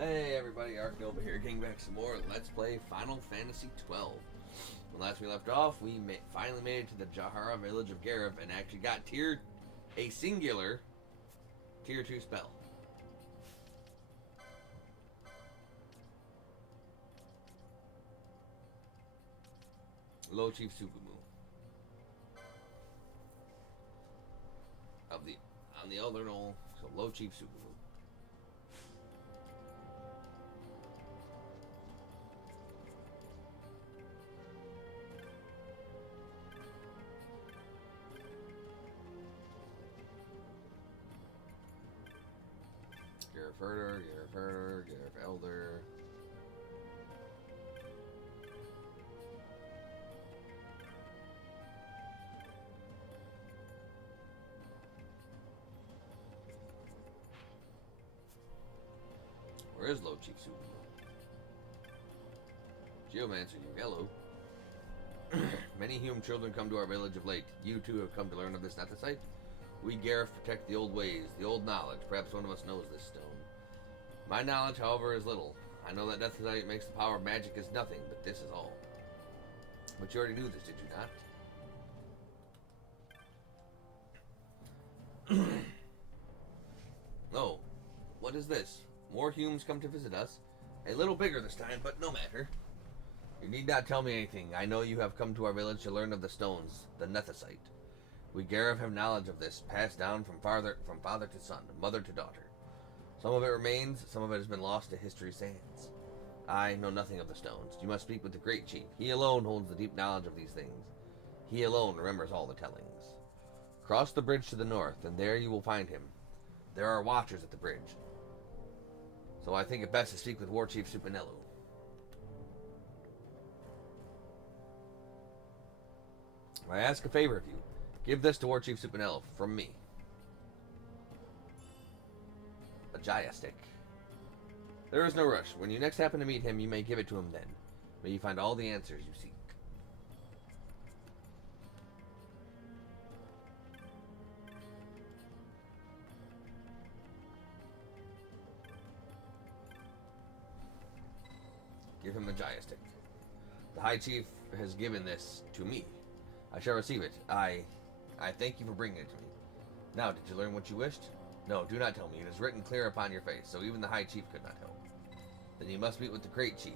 Hey everybody, Ark here, getting back some more. Let's play Final Fantasy XII. When last we left off, we finally made it to the Jahara village of Garif and actually got a singular tier 2 spell. Low Chief Sukumu. On the Elder Knoll, so Low Chief Sukumu. Garif Herder, Garif Elder. Where is Low Chief Sukumu? Geomancer, you hello. Many human children come to our village of late. You too have come to learn of this Nethicite? We Garif protect the old ways, the old knowledge. Perhaps one of us knows this stone. My knowledge, however, is little. I know that Nethicite makes the power of magic as nothing, but this is all. But you already knew this, did you not? Oh, what is this? More humans come to visit us. A little bigger this time, but no matter. You need not tell me anything. I know you have come to our village to learn of the stones, the Nethicite. We Garif have knowledge of this, passed down from father to son, mother to daughter. Some of it remains, some of it has been lost to history's sands. I know nothing of the stones. You must speak with the Great Chief. He alone holds the deep knowledge of these things. He alone remembers all the tellings. Cross the bridge to the north, and there you will find him. There are watchers at the bridge. So I think it best to speak with War Chief Supinello. I ask a favor of you. Give this to War Chief Supinello from me. A Jaya stick. There is no rush. When you next happen to meet him, you may give it to him then. May you find all the answers you seek. Give him the Jaya stick. The High Chief has given this to me. I shall receive it. I thank you for bringing it to me. Now, did you learn what you wished? No, do not tell me. It is written clear upon your face, so even the High Chief could not help. Then you must meet with the Great Chief.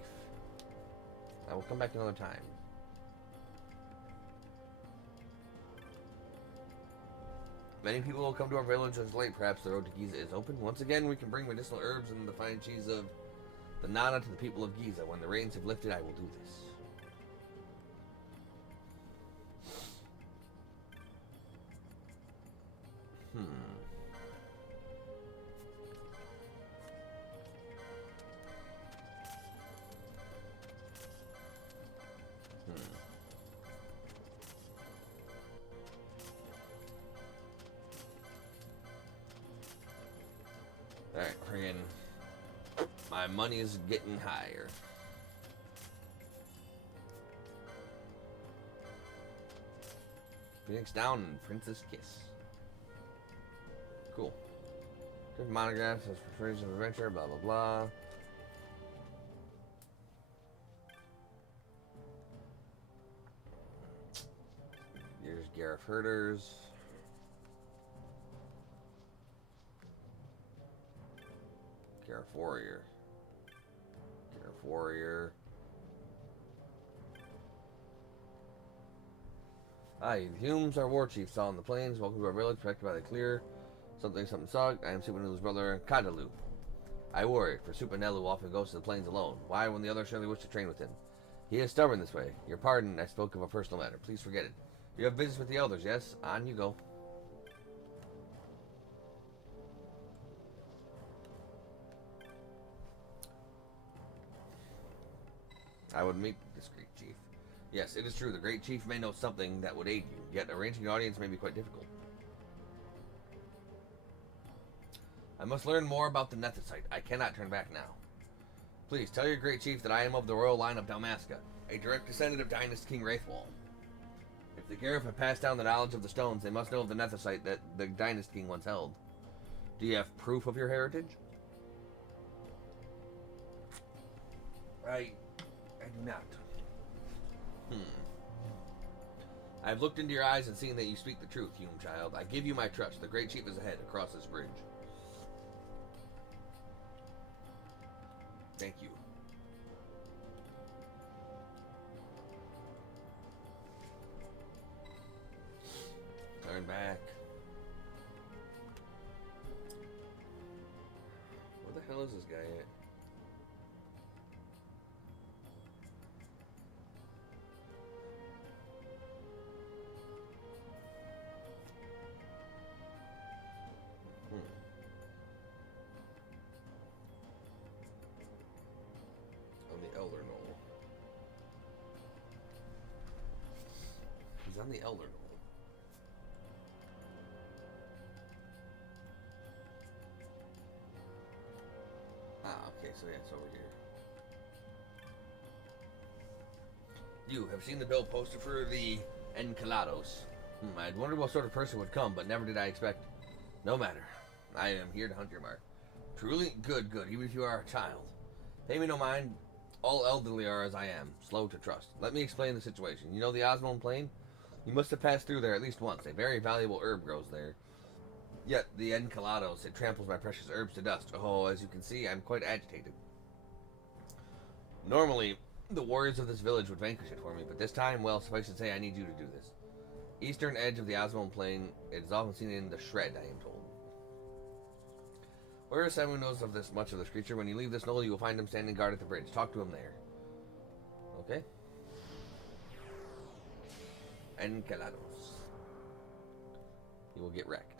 I will come back another time. Many people will come to our village as late. Perhaps the road to Giza is open. Once again, we can bring medicinal herbs and the fine cheese of the Nana to the people of Giza. When the rains have lifted, I will do this. Alright, friggin'. My money is getting higher. Phoenix down and Princess Kiss. Cool. Different monographs as portrays of adventure, blah blah blah. Here's Garif Herders. Garif Warrior. Garif Warrior. Hi, the Humes are war chiefs on the plains. Welcome to our village, protected by the clear. Something Sog. I am Supinellu's brother, Kadalu. I worry, for Supinellu often goes to the plains alone. Why, when the others surely wish to train with him? He is stubborn this way. Your pardon, I spoke of a personal matter. Please forget it. You have business with the elders, yes? On you go. I would meet this Great Chief. Yes, it is true. The Great Chief may know something that would aid you, yet arranging an audience may be quite difficult. I must learn more about the Nethicite. I cannot turn back now. Please, tell your Great Chief that I am of the royal line of Dalmasca, a direct descendant of Dynast King Wraithwall. If the Garif have passed down the knowledge of the stones, they must know of the Nethicite that the Dynast King once held. Do you have proof of your heritage? I do not. I've looked into your eyes and seen that you speak the truth, human child. I give you my trust. The great chief is ahead, across this bridge. Thank you. Turn back. Where the hell is this guy at? On the Elder Knoll. He's on the Elder Knoll. Okay, so yeah, it's over here. You have seen the bill posted for the Encalados. I'd wondered what sort of person would come, but never did I expect. No matter. I am here to hunt your mark. Truly good, even if you are a child. Pay me no mind. All elderly are as I am, slow to trust. Let me explain the situation. You know the Osmond Plain? You must have passed through there at least once. A very valuable herb grows there. Yet the Encalados, it tramples my precious herbs to dust. Oh, as you can see, I'm quite agitated. Normally, the warriors of this village would vanquish it for me, but this time, well, suffice to say, I need you to do this. Eastern edge of the Osmond Plain, it is often seen in the Shred, I am told. Where is someone who knows of this much of this creature? When you leave this knoll, you will find him standing guard at the bridge. Talk to him there. Okay? Encalados. You will get wrecked.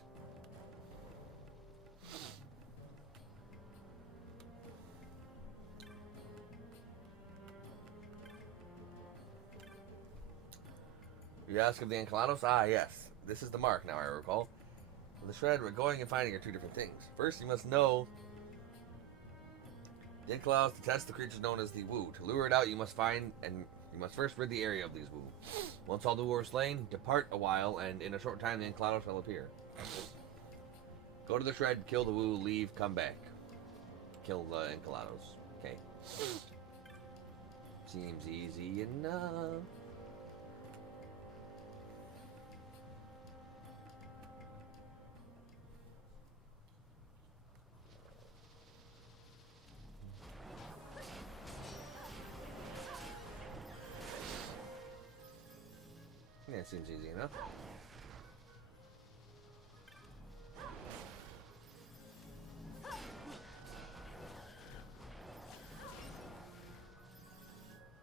You ask of the Encalados? Ah, yes. This is the mark, now I recall. For the Shred, we're going and finding are two different things. First, you must know the Encalados to test the creatures known as the Wu. To lure it out, you must find and you must first rid the area of these Wu. Once all the Wu are slain, depart a while, and in a short time the Encalados will appear. Go to the Shred, kill the Wu, leave, come back. Kill the Encalados. Okay. Seems easy enough. Yeah, it seems easy enough.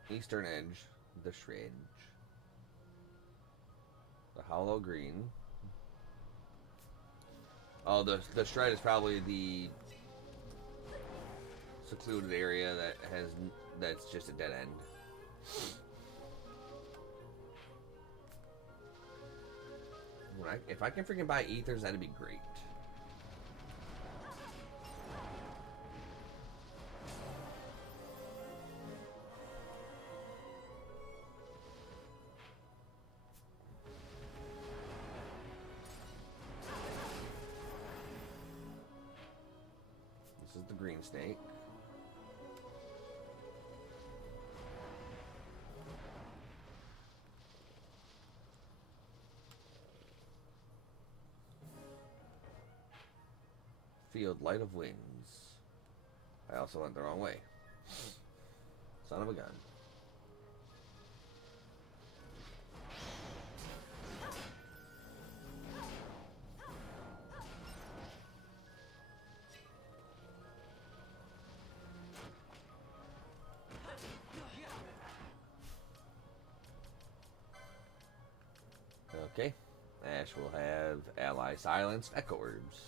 Eastern edge, the Shred. The Hollow Green. Oh, the Shred is probably the secluded area that's just a dead end. If I can freaking buy ethers, that'd be great. This is the green snake. Field Light of Winds. I also went the wrong way. Son of a gun. Okay. Ash will have ally silenced echo herbs.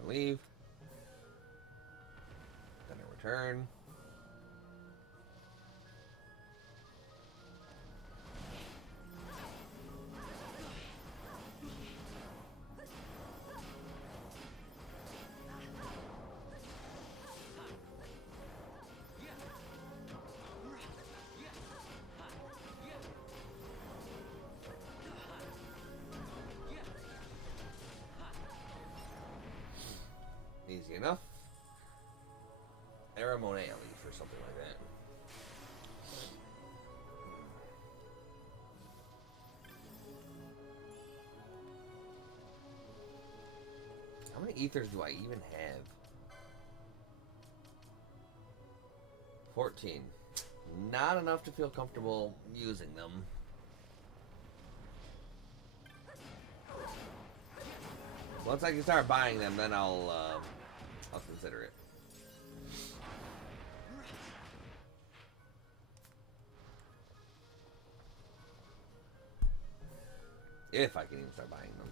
can leave. Then I return. Easy enough. Aramone leaf or something like that. How many ethers do I even have? 14. Not enough to feel comfortable using them. Once I can start buying them, then I'll consider it. If I can even start buying them.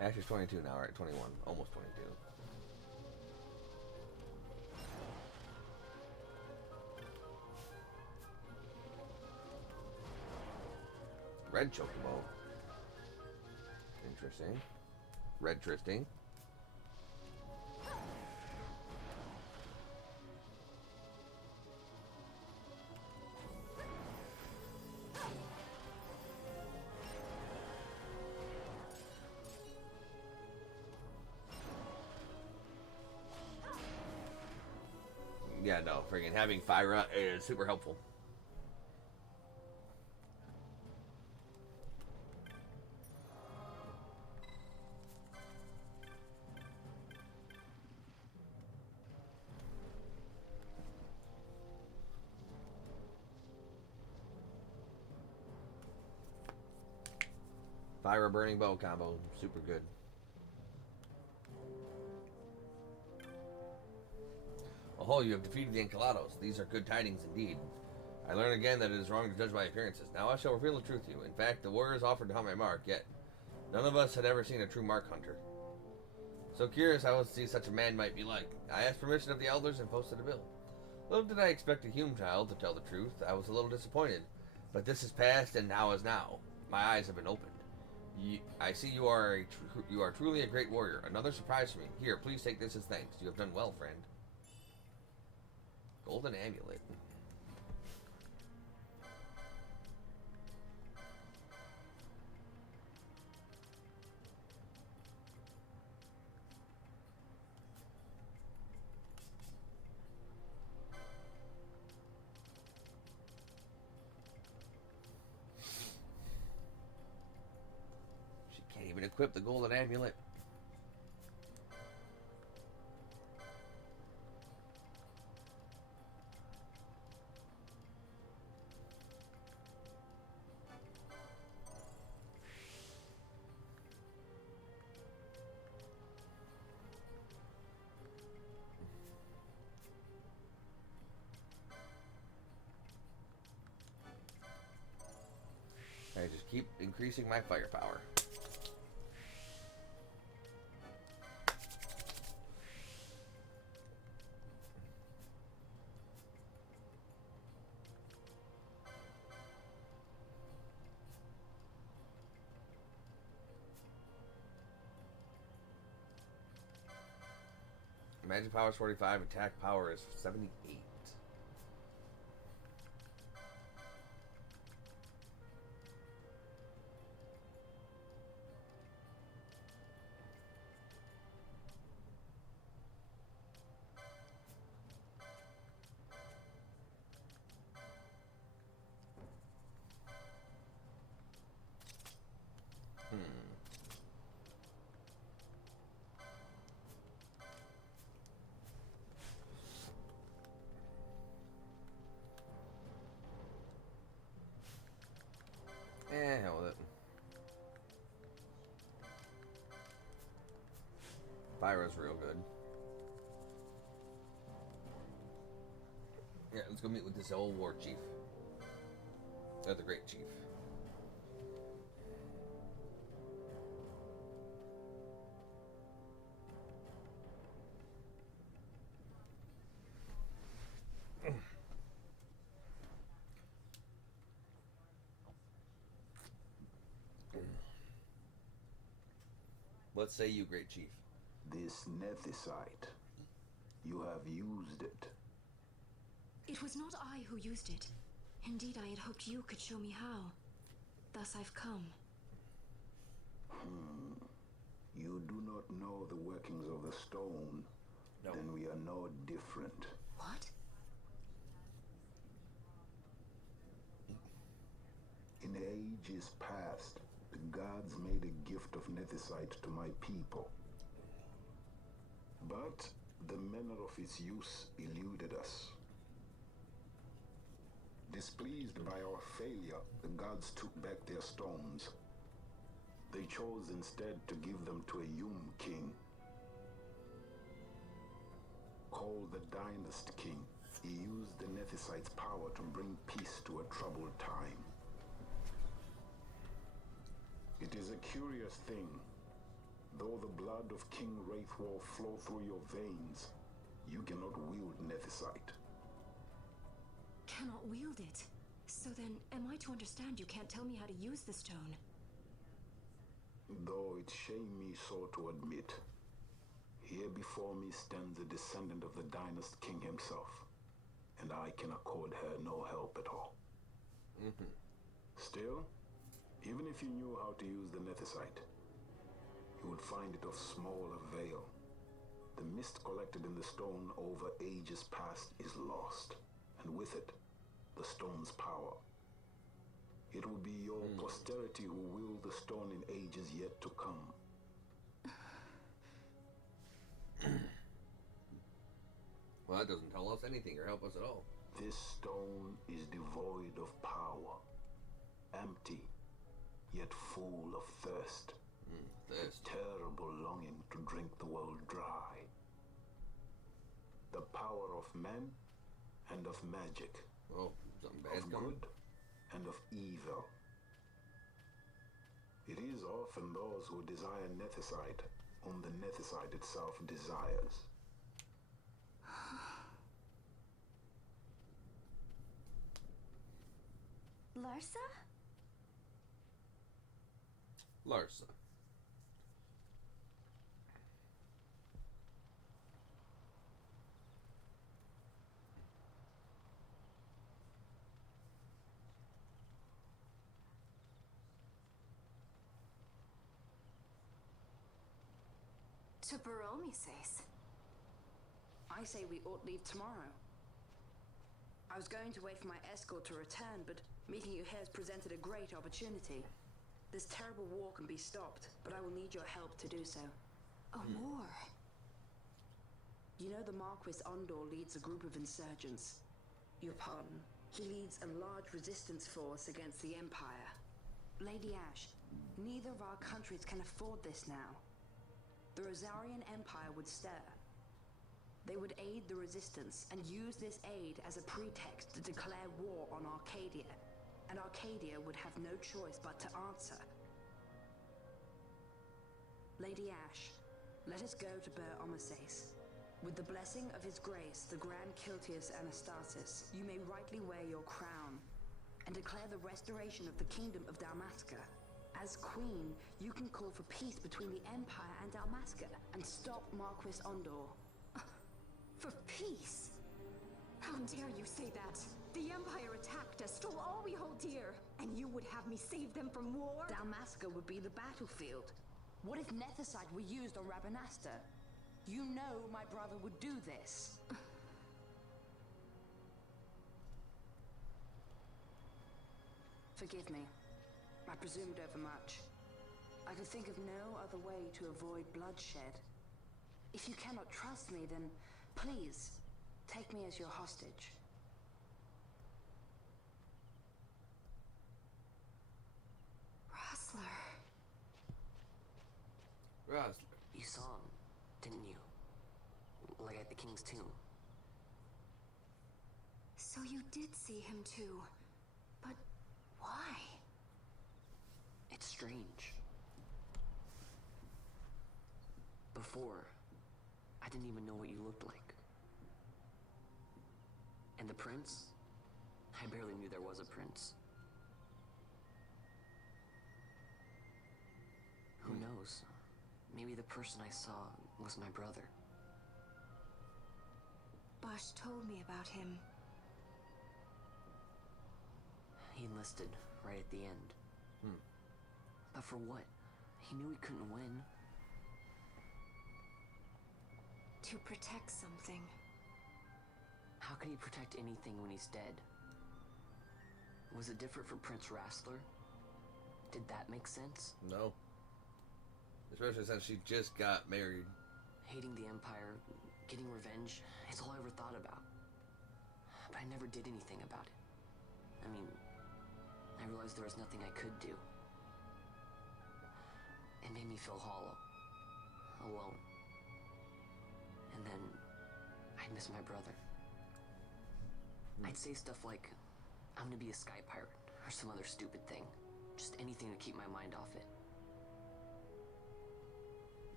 Asher's 22 now, right? 21. Almost 22. Red Chocobo. Interesting. Red Tristing. Yeah, no, friggin' having Fyra is super helpful. Fyra Burning Bow combo, super good. Oh, you have defeated the Encalados. These are good tidings indeed. I learn again that it is wrong to judge by appearances. Now I shall reveal the truth to you. In fact, the warriors offered to hunt my mark, yet none of us had ever seen a true mark hunter. So curious how to see such a man might be like. I asked permission of the elders and posted a bill. Little did I expect a Hume child to tell the truth. I was a little disappointed. But this is past and now is now. My eyes have been opened. I see you are truly a great warrior. Another surprise for me. Here, please take this as thanks. You have done well, friend. Golden amulet. She can't even equip the golden amulet. I just keep increasing my firepower. Magic power is 45, attack power is 78. Hell with it. Fyra's real good. Yeah, let's go meet with this old war chief. Or the great chief. What say you, great chief? This nethicite. You have used it. It was not I who used it. Indeed, I had hoped you could show me how. Thus I've come. You do not know the workings of the stone. No. Then we are no different. What? In ages past, the gods made a gift of nethicite to my people. But the manner of its use eluded us. Displeased by our failure, the gods took back their stones. They chose instead to give them to a Yum king. Called the Dynast King, he used the nethicite's power to bring peace to a troubled time. It is a curious thing. Though the blood of King Wraithwolf flow through your veins, you cannot wield nethicite. Cannot wield it. So then, am I to understand you can't tell me how to use the stone? Though it shame me so to admit, here before me stands a descendant of the Dynast King himself, and I can accord her no help at all. Still, even if you knew how to use the nethicite, you would find it of small avail. The mist collected in the stone over ages past is lost, and with it, the stone's power. It will be your posterity who wield the stone in ages yet to come. Well, that doesn't tell us anything or help us at all. This stone is devoid of power, empty, yet full of thirst. Thirst. A terrible longing to drink the world dry. The power of men and of magic, Oh, something bad's of coming. good and of evil. It is often those who desire nethicite whom the nethicite itself desires. Larsa? Larsa. To Baromi says. I say we ought leave tomorrow. I was going to wait for my escort to return, but meeting you here has presented a great opportunity. This terrible war can be stopped, but I will need your help to do so. A war? You know the Marquis Ondor leads a group of insurgents. Your pardon. He leads a large resistance force against the Empire. Lady Ash, neither of our countries can afford this now. The Rosarian Empire would stir. They would aid the resistance and use this aid as a pretext to declare war on Arcadia. And Arcadia would have no choice but to answer. Lady Ash, let us go to Ber Omases. With the blessing of his grace, the Grand Kiltius Anastasis, you may rightly wear your crown and declare the restoration of the Kingdom of Dalmasca. As Queen, you can call for peace between the Empire and Dalmasca and stop Marquis Ondor. For peace? How dare you say that? The Empire attacked us, stole all we hold dear, and you would have me save them from war? Dalmasca would be the battlefield. What if nethicite were used on Rabanasta? You know my brother would do this. Forgive me. I presumed overmuch. I could think of no other way to avoid bloodshed. If you cannot trust me, then please take me as your hostage. Rosler. Rosler. You saw him, didn't you? Like at the king's tomb. You did see him too. But why? It's strange. Before, I didn't even know what you looked like. And the prince? I barely knew there was a prince. Who knows? Maybe the person I saw was my brother. Basch told me about him. He enlisted right at the end. But for what? He knew he couldn't win. To protect something. How could he protect anything when he's dead? Was it different for Prince Rastler? Did that make sense? No. Especially since she just got married. Hating the Empire, getting revenge, it's all I ever thought about. But I never did anything about it. I mean, I realized there was nothing I could do. It made me feel hollow, alone. And then I'd miss my brother. I'd say stuff like, I'm gonna be a sky pirate, or some other stupid thing. Just anything to keep my mind off it.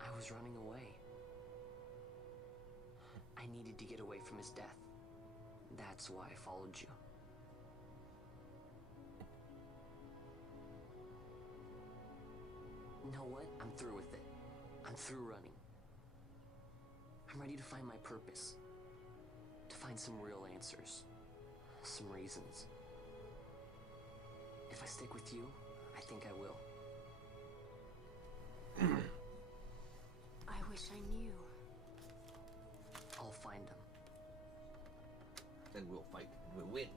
I was running away. I needed to get away from his death. That's why I followed you. You know what? I'm through with it. I'm through running. I'm ready to find my purpose. To find some real answers. Some reasons. If I stick with you, I think I will. I wish I knew. I'll find him. And we'll fight and we'll win.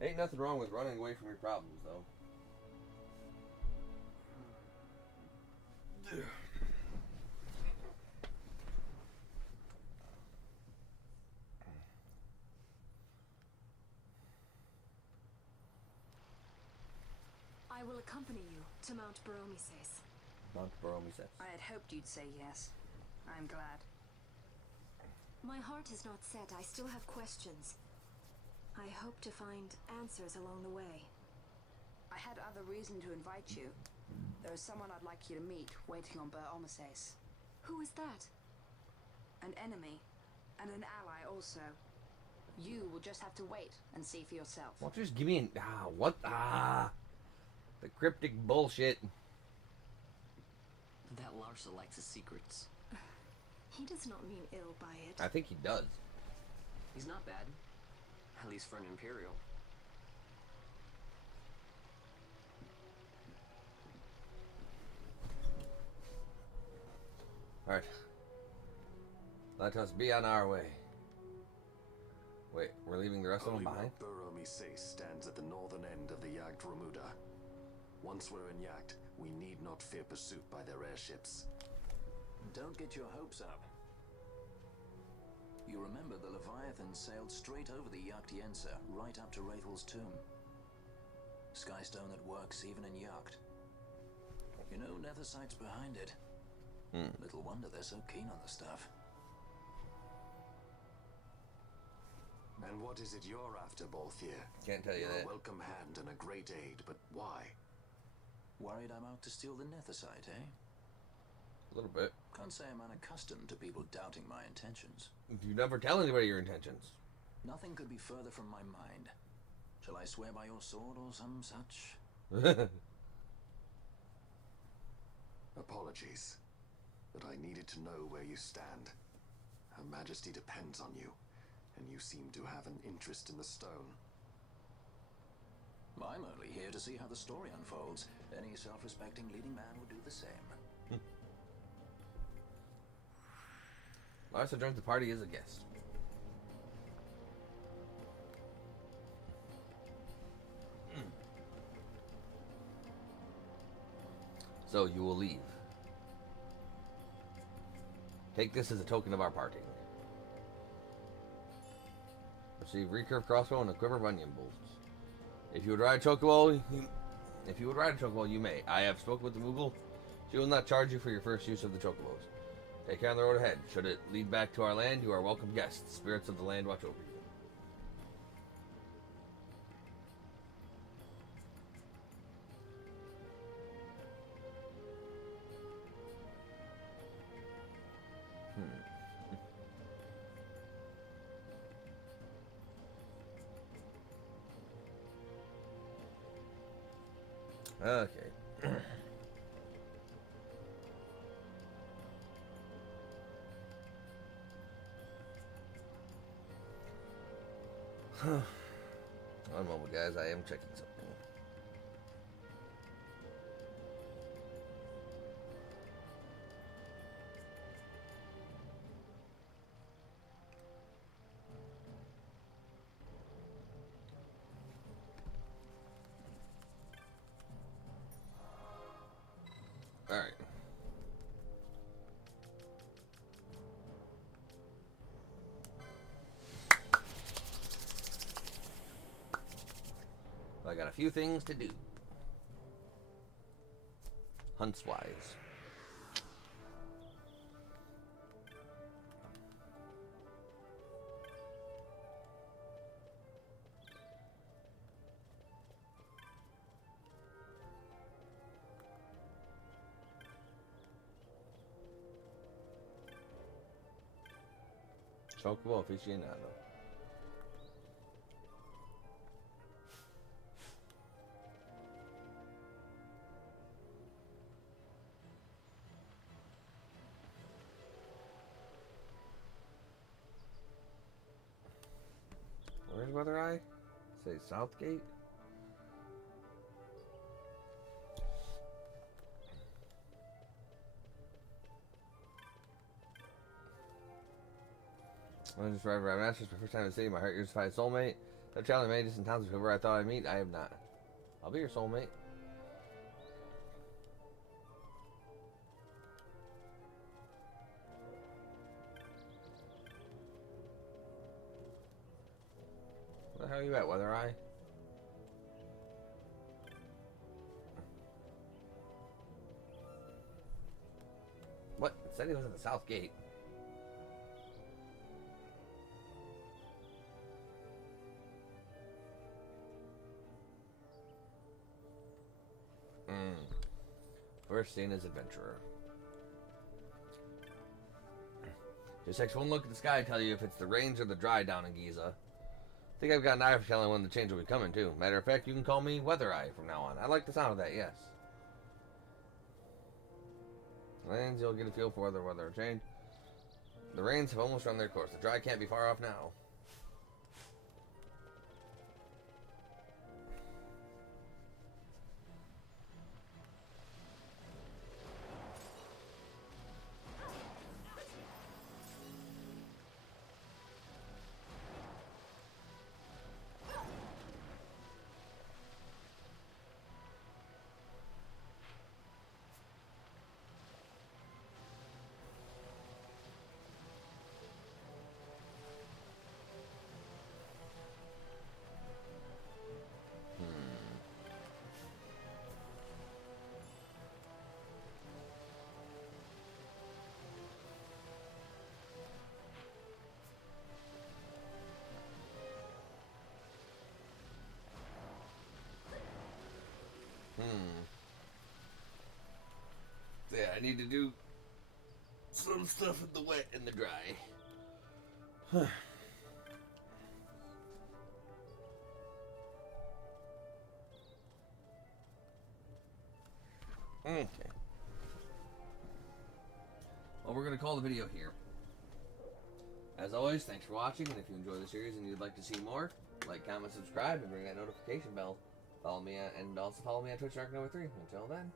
Ain't nothing wrong with running away from your problems, though. I will accompany you to Mount Baromises. Mount Baromises. I had hoped you'd say yes. I'm glad. My heart is not set. I still have questions. I hope to find answers along the way. I had other reason to invite you. There is someone I'd like you to meet waiting on Baromises. Who is that? An enemy, and an ally also. You will just have to wait and see for yourself. Well, just give me an... the cryptic bullshit. That Larsa likes his secrets. He does not mean ill by it. I think he does. He's not bad. At least for an Imperial. Alright. Let us be on our way. Wait, we're leaving the rest of them behind? Baromises stands at the northern end of the Jagd Remuda. Once we're in Jagd, we need not fear pursuit by their airships. Don't get your hopes up. You remember the Leviathan sailed straight over the Jagd-Yensa, right up to Wraithel's tomb. Skystone that works even in Jagd. You know, Nethersight's behind it. Little wonder they're so keen on the stuff. And what is it you're after, Balthier? Can't tell you You're that. a welcome hand and a great aid, but why? Worried I'm out to steal the Nethersight, eh? A little bit. Can't say I'm unaccustomed to people doubting my intentions. You never tell anybody your intentions. Nothing could be further from my mind. Shall I swear by your sword or some such? Apologies, but I needed to know where you stand. Her Majesty depends on you, and you seem to have an interest in the stone. I'm only here to see how the story unfolds. Any self-respecting leading man would do the same. Larsa joins the party as a guest. So you will leave. Take this as a token of our parting. Receive recurve crossbow and a quiver of onion bolts. If you would ride a chocobo, you may. I have spoken with the Moogle. She will not charge you for your first use of the chocobos. Take care on the road ahead. Should it lead back to our land, you are welcome guests. Spirits of the land watch over you. Okay. One moment, guys. I am checking something. All right. I got a few things to do. Hunts wise. Chocobo aficionado. Where's Weather Eye? Say Southgate? I just arrived at Masters for the first time in the city. My heart yearns to find a soulmate. I've traveled many distant towns with whoever I thought I'd meet. I have not. I'll be your soulmate. Where the hell are you at, Weather Eye? What? It said he was at the South Gate. First seen as adventurer. Just takes one look at the sky to tell you if it's the rains or the dry down in Giza. I think I've got an eye for telling when the change will be coming too. Matter of fact, you can call me Weather Eye from now on. I like the sound of that, yes. Lands, you'll get a feel for whether weather will change. The rains have almost run their course. The dry can't be far off now. Yeah, I need to do some stuff in the wet and the dry. Okay. Well, we're going to call the video here. As always, thanks for watching, and if you enjoy the series and you'd like to see more, like, comment, subscribe, and ring that notification bell. Follow me and also follow me on Twitch, Dark Nova 3. Until then.